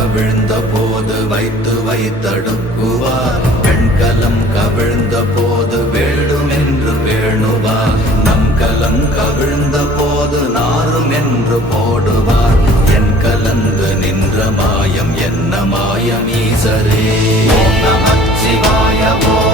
கவிழ்ந்த போது வைத்து வைத்தடுக்குவார். பெண்கலம் கவிழ்ந்த போது வேண்டுமென்று வேணுவார். நம் கலம் கவிழ்ந்த போது நாரும் என்று போடுவார். என் கலந்து நின்ற மாயம் என்ன மாயம் ஈசரே. ஓம் நமச்சிவாய.